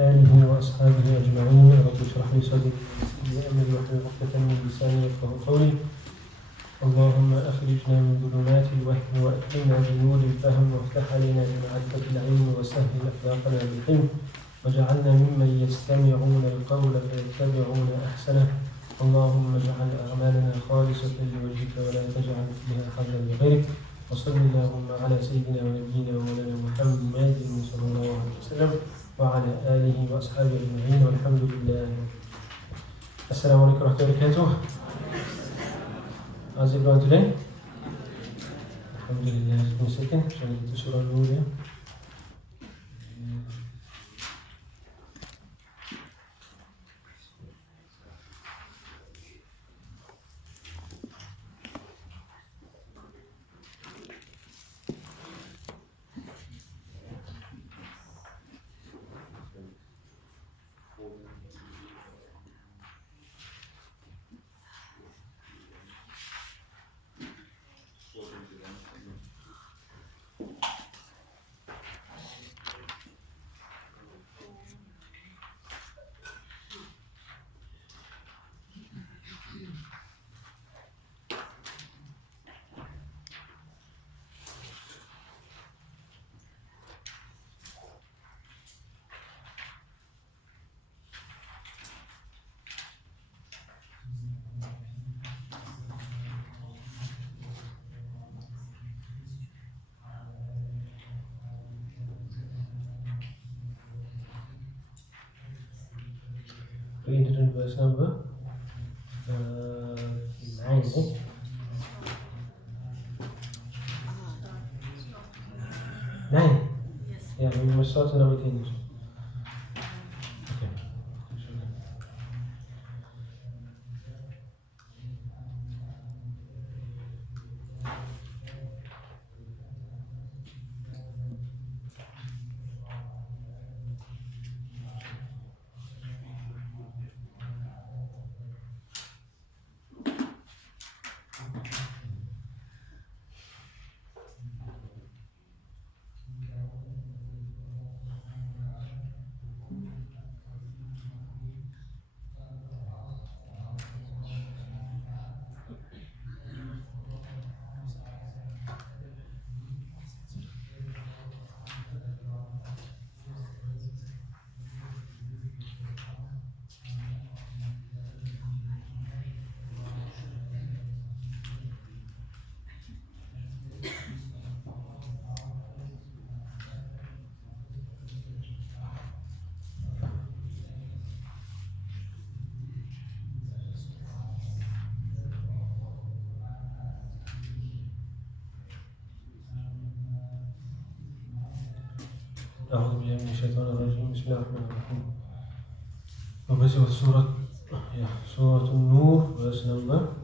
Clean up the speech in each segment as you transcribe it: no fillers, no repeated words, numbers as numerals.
آله وأصحابه أجمعين. رب اشرح لي صدري ويسر لي أمري واحلل عقدة من لساني يفقهوا قولي. اللهم أخرجنا من ظلمات الوهم وأكرمنا بنور الفهم وافتح علينا بمعرفة العلم وسهل أخلاقنا بالحلم واجعلنا ممن يستمعون القول فيتبعون أحسنه. اللهم اجعل أعمالنا خالصة لوجهك ولا تجعل فيها حظا لغيرك. وصل اللهم على سيدنا ونبينا ومولانا محمد صلى الله عليه وسلم وعلى آله وأصحابه أجمعين والحمد لله. Assalamu alaikum wa rahmatullahi wa barakatuh. How's everyone today? Alhamdulillah. Just 1 second. Trying to get to Surah Nur. We entered in verse number 9. Nine? Yes. Yeah, we must start in number 10. Okay. أعوذ بالله من الشيطان الرجيم. بسم الله الرحمن الرحيم. وبسم Surah An-Nur, verse number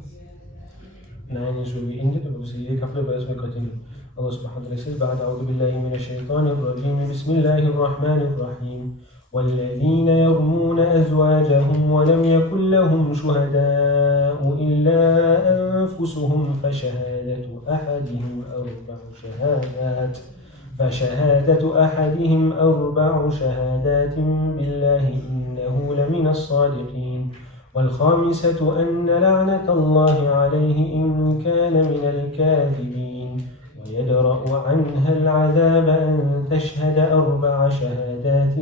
9 is where we ended. Obviously, a couple of verses we continue. Allah subhanahu wa ta'ala says, بعد أعوذ بالله من الشيطان الرجيم بسم الله الرحمن الرحيم. والذين يرمون أزواجهم ولم يكن لهم شهداء إلا أنفسهم فشهادة أحدهم أربع شهادات بالله إنه لمن الصادقين والخامسة أن لعنة الله عليه إن كان من الكاذبين ويدرأ عنها العذاب أن تشهد أربع شهادات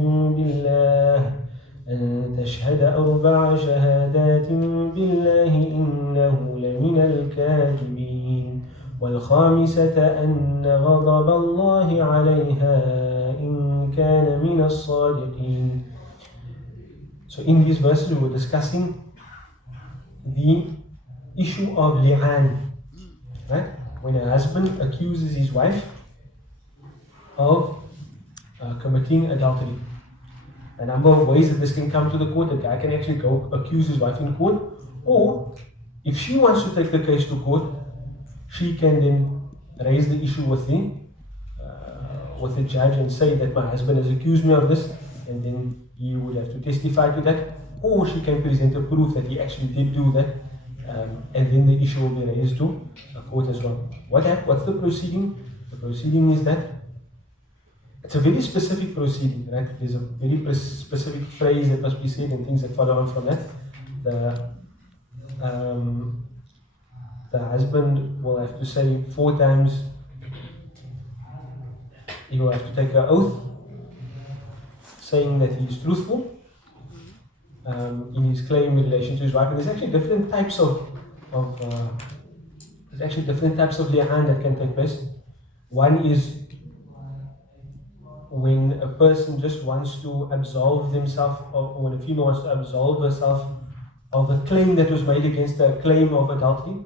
بالله إنه لمن الكاذبين والخامسة أن غضب الله عليها إن كان من الصادقين. So in these verses we were discussing the issue of li'an, right? When a husband accuses his wife of committing adultery. A number of ways that this can come to the court. A guy can actually go accuse his wife in court, or if she wants to take the case to court, she can then raise the issue with the judge and say that my husband has accused me of this, and then he would have to testify to that, or she can present a proof that he actually did do that, and then the issue will be raised to a court as well. What's the proceeding? The proceeding is that it's a very specific proceeding, right? There's a very specific phrase that must be said and things that follow on from that. Um, the husband will have to say 4 times, he will have to take an oath saying that he is truthful in his claim in relation to his wife. And there's actually different types of li'an that can take place. One is when a person just wants to absolve themselves, or when a female wants to absolve herself of a claim that was made against her, a claim of adultery.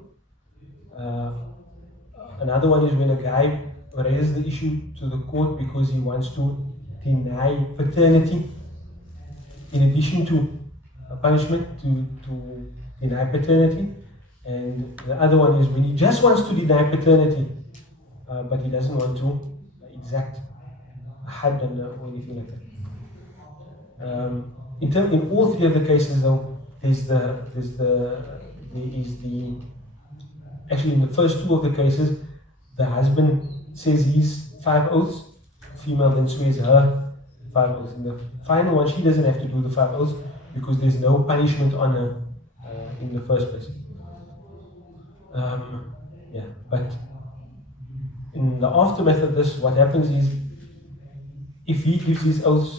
Another one is when a guy raises the issue to the court because he wants to deny paternity, in addition to a punishment to deny paternity. And the other one is when he just wants to deny paternity, but he doesn't want to exact a had or anything like that. In all 3 of the cases, though, actually in the first 2 of the cases, the husband says his 5 oaths, female then swears her 5 oaths. In the final one, she doesn't have to do the 5 oaths because there's no punishment on her in the first place. But in the aftermath of this, what happens is, if he gives his oaths,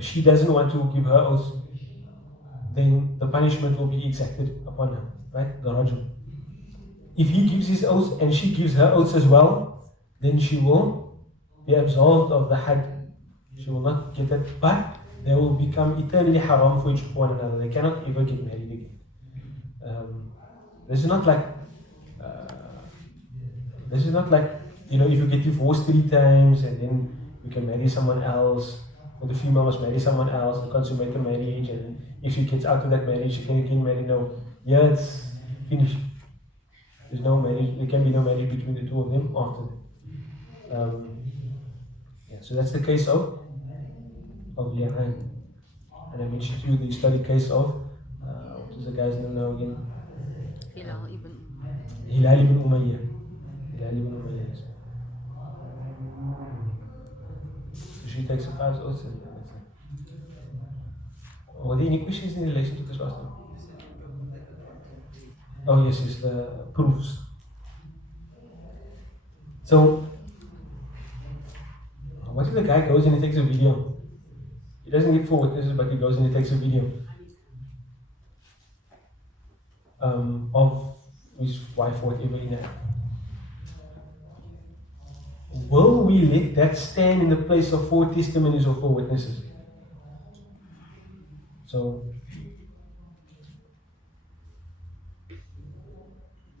she doesn't want to give her oaths, then the punishment will be exacted upon her, right? The rajm. If he gives his oaths and she gives her oaths as well, then she will be absolved of the had. She will not get it, but they will become eternally haram for each one another. They cannot ever get married again. This is not like, if you get divorced 3 times and then you can marry someone else, or the female must marry someone else and consummate the marriage, and if she gets out of that marriage, she can again marry. No, it's finished. There's no marriage. There can be no marriage between the 2 of them after that. So that's the case of li'an. And I mentioned to you the historic case of what is the guy's name now again? Hilal ibn Umayyah. Yes. So she takes a 5 oaths. Were there any questions in relation to this last one? Oh yes, the proofs. So, what if the guy goes and he takes a video? He doesn't get 4 witnesses, but he goes and he takes a video of his wife or whatever in that. Will we let that stand in the place of 4 testimonies or 4 witnesses? So,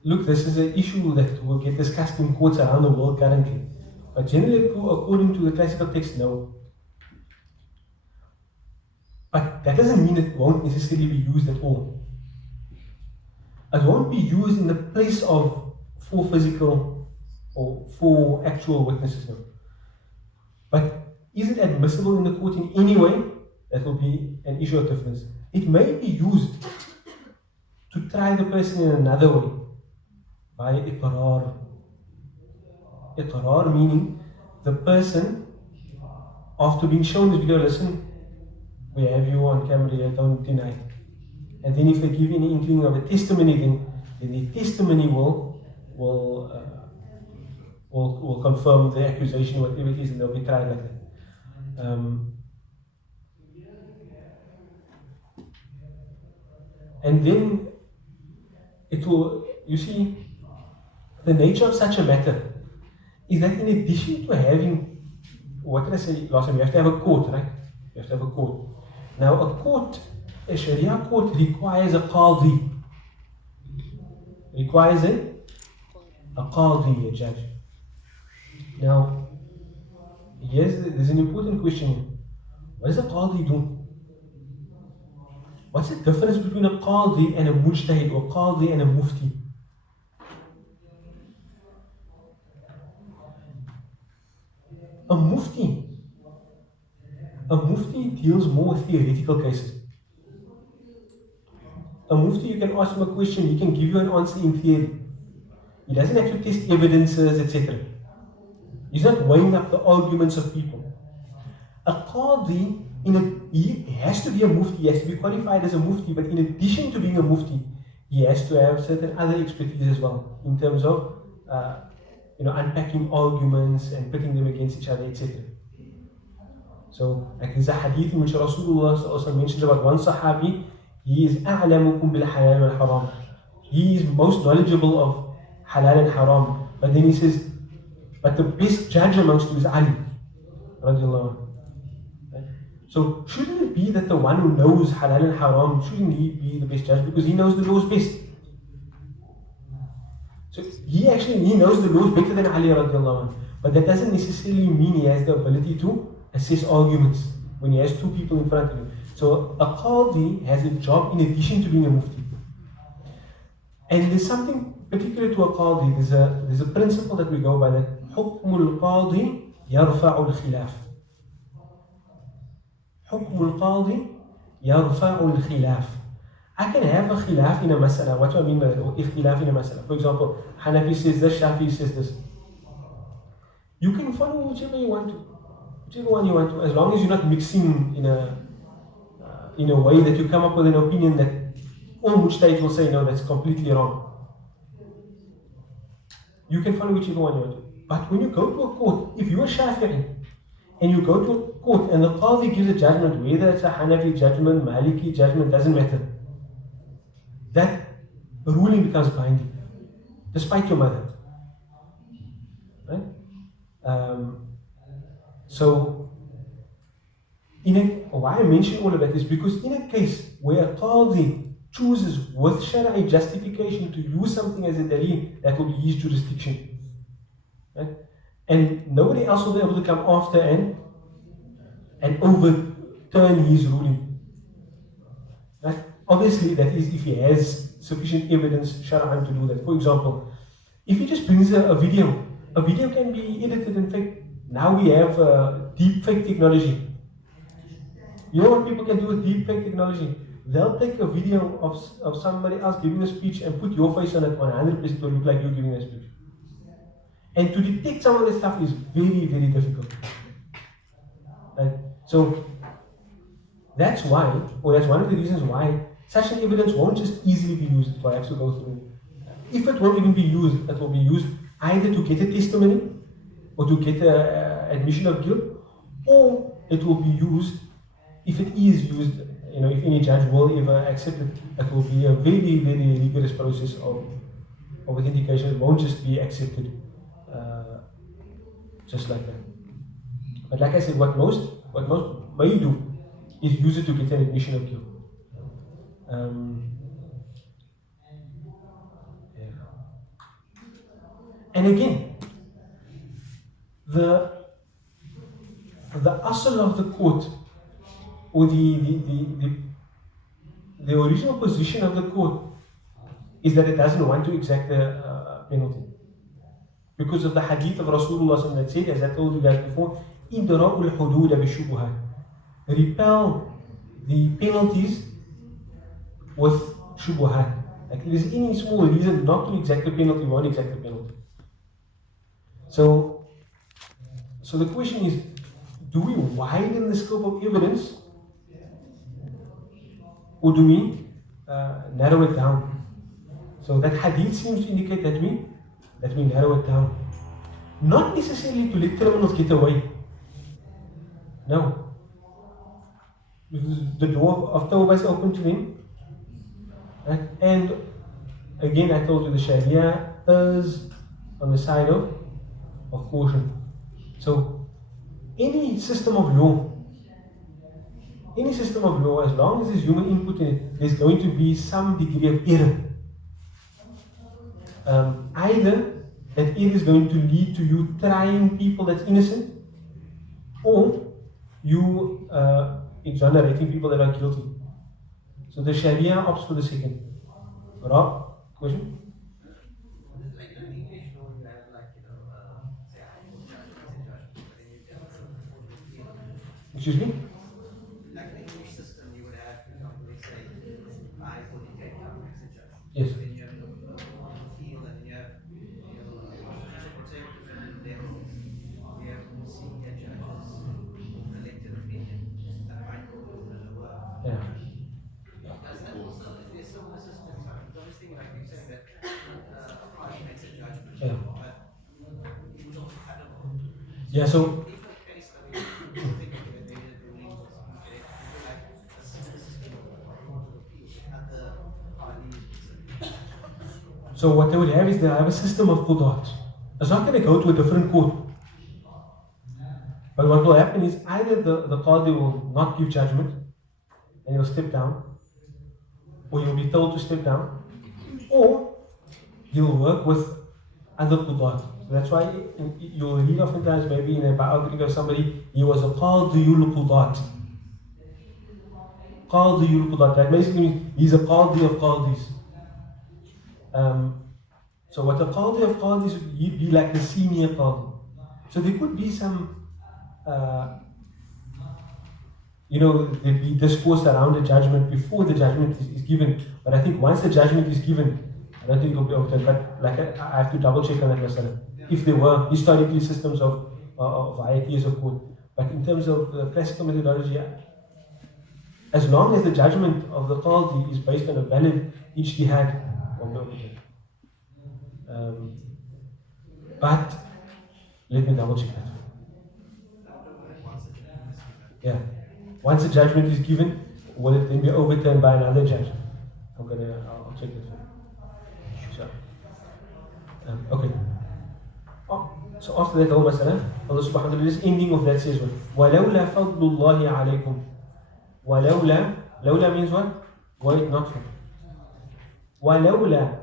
look, this is an issue that will get discussed in courts around the world currently. But generally, according to the classical text, no. But that doesn't mean it won't necessarily be used at all. It won't be used in the place of 4 physical or 4 actual witnesses, no. But is it admissible in the court in any way? That will be an issue of difference. It may be used to try the person in another way, by iqrar. Iqrar meaning the person, after being shown this video, listen, we have you on camera here, don't deny it. And then if they give any inkling of a testimony, then the testimony will confirm the accusation, whatever it is, and they'll be tried like that. And then it will, you see, the nature of such a matter is that in addition to having, what did I say last time? You have to have a court, right? You have to have a court. Now, a Sharia court requires a qadi. Requires a qadi, a judge. Now, there's an important question here. What does a qadi do? What's the difference between a qadi and a mujtahid, or qadi and a mufti? A mufti deals more with theoretical cases. A mufti, you can ask him a question, he can give you an answer in theory. He doesn't have to test evidences, etc. He's not weighing up the arguments of people. A qadi, he has to be a mufti, he has to be qualified as a mufti, but in addition to being a mufti, he has to have certain other expertise as well, in terms of unpacking arguments and putting them against each other, etc. So, like there's a hadith in which Rasulullah also mentions about one Sahabi, he is أعلمكم بالحلال والحرام. He is most knowledgeable of halal and haram. But then he says, but the best judge amongst you is Ali, radiallahu anhu. Right? So, shouldn't it be that the one who knows halal and haram, shouldn't he be the best judge because he knows the laws best? So, he knows the laws better than Ali, radiallahu anhu. But that doesn't necessarily mean he has the ability to assess arguments when he has two people in front of him. So a qadi has a job in addition to being a mufti. And there's something particular to a qadi. There's a principle that we go by, that حكم القاضي يرفع الخلاف. حكم القاضي يرفع الخلاف. I can have a khilaf in a masala. What do I mean by that? Or ikhtilaf in a masala. For example, Hanafi says this, Shafi says this. You can follow whichever you want to. Whichever one you want to, as long as you're not mixing in a way that you come up with an opinion that all mujtahid will say, no, that's completely wrong. You can follow whichever one you want to. But when you go to a court, if you're Shafi'i, and you go to a court and the qadi gives a judgment, whether it's a Hanafi judgment, Maliki judgment, doesn't matter. That ruling becomes binding, despite your mother. Right? So, why I mention all of that is because in a case where a qadi chooses with shari'i justification to use something as a dalil, that will be his jurisdiction. Right? And nobody else will be able to come after and overturn his ruling. Right? Obviously, that is if he has sufficient evidence shari'an to do that. For example, if he just brings a video can be edited. In fact, now we have deep fake technology. You know what people can do with deep fake technology? They'll take a video of somebody else giving a speech and put your face on it 100% to look like you're giving a speech. And to detect some of this stuff is very, very difficult. Right? So that's why, or that's one of the reasons why such an evidence won't just easily be used. It will have to go through. If it won't even be used, it will be used either to get a testimony or to get an admission of guilt, or it will be used, if it is used, if any judge will ever accept it, it will be a very, very rigorous process of authentication. It won't just be accepted just like that. But like I said, what most may do is use it to get an admission of guilt. And again, the asl of the court, or the original position of the court, is that it doesn't want to exact the penalty. Because of the hadith of Rasulullah that said, as I told you guys before, إِدْرَأُ الْحُدُودَ بِالشُّبُهَاتِ, repel the penalties with shubuhat. Like if there's any small reason not to exact the penalty, you won't exact the penalty. So the question is, do we widen the scope of evidence, or do we narrow it down? So that hadith seems to indicate that we narrow it down. Not necessarily to let criminals get away. No. Because the door of tawbah is open to them. Right? And again, I told you the Sharia is on the side of caution. So any system of law, as long as there's human input in it, there's going to be some degree of error. Either that error is going to lead to you trying people that's innocent, or you exonerating people that are guilty. So the Sharia opts for the second. Rob, question? Excuse me? Like the English system, you would have, for example, they say, I for the take down messenger. Yes. So then you have the field, and then you have conservative and liberals. Yeah. Does that also, is there some assistance? Sorry, because I was thinking, like you're saying that a party makes a judgment, Yeah. but it was also fallible. Yeah, so If a case, I mean, you think, okay, that maybe the ruling was incorrect, is there like a similar system of court of appeal where other parties would sit? what they would have is they have a system of qudat. It's not going to go to a different court. But what will happen is either the qadi will not give judgment and he'll step down, or you'll be told to step down, or he'll work with other qudat. So that's why you'll read oftentimes maybe in a biography of somebody, he was a qadiyul qudat. Qadiyul qudat. That basically means he's a qadi of qadis. So what the qadi of qadis would be like the senior qadi. So there could be some, there'd be discourse around the judgment before the judgment is given. But I think once the judgment is given, I don't think it'll be overturned. But like I have to double check on that masala. If there were historically systems of varieties of court. But in terms of the classical methodology, as long as the judgment of the qadi is based on a valid ijtihad, won't be overturned. But let me double check that. Yeah. Once a judgment is given, will it then be overturned by another judge? I'll check that for you. Sure. Okay. So after that whole masala, Allah subhanahu wa ta'ala, this ending of that says what? وَلَوْلَا فَضْلُ اللَّهِ عَلَيْكُمْ. وَلَوْلَا, lawla means what? Were it not for. وَلَوْلَا,